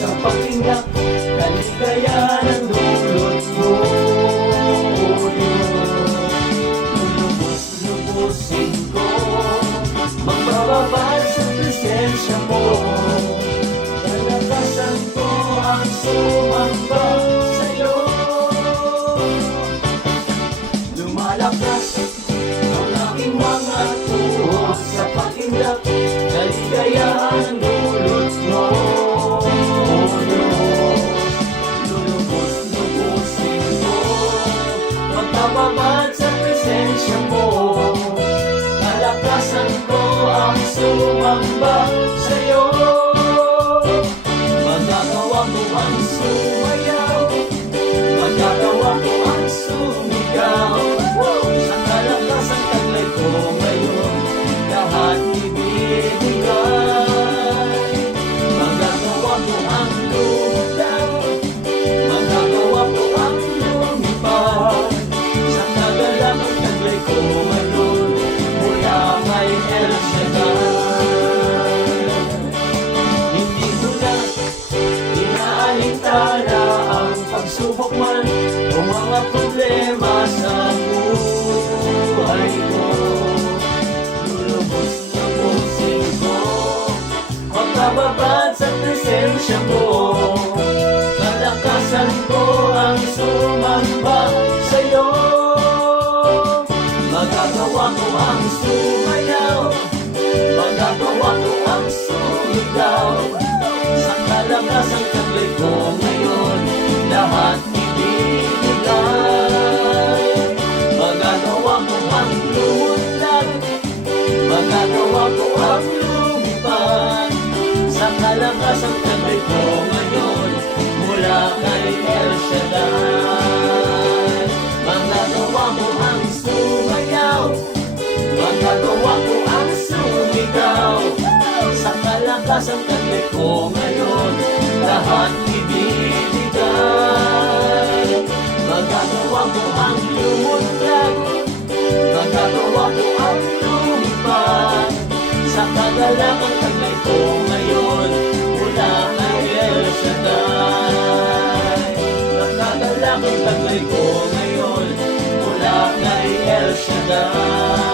Sa pakinggan, kaligayahan ang dulot mo, lubos-lubusin ko, magbababad sa presensya mo. Kalakasan ko ang sumamba sa'yo. Lumalakas ang aking mga tuhod sa pakinggan, kaligayahan ang dulot mo. Magbababad sa presensya mo, kalakasan ko ang sumamba sa'yo. Magagawa ko ang sumayaw, magagawa ko ang sumigaw. Sa kalakasan taglay ko ngayon, lahat ibibigay. Magagawa ko ang lumitaw, magagawa ko ang lumipad. Sa kagalakan taglay ko ngayon, mula kay El Shaddai. Hindi ko na inaalintana ang pagsubok man o mga problema sa buhay ko. Lulubos-lubusin ko, magbababad sa presensya mo. Kalakasan ko ang sumamba sa'yo. Magagawa ko ang sumayaw, magagawa ko ang sumigaw. Sa kalakasan taglay ko ngayon, lahat ibibigay. Magagawa ko ang lumundag, magagawa ko ang lumipad. Sa kalakasan taglay ko ngayon, mula kay El Shaddai. Magagawa ko ang sumayaw, magagawa ko ang sumigaw. Sa kalakasan taglay ko ngayon, lahat ibibigay. Magagawa ko ang lumundag, magagawa ko ang lumipad. Sa kagalakan taglay ko ngayon, mula kay El Shaddai. Magagalakan taglay ko ngayon, mula kay El Shaddai.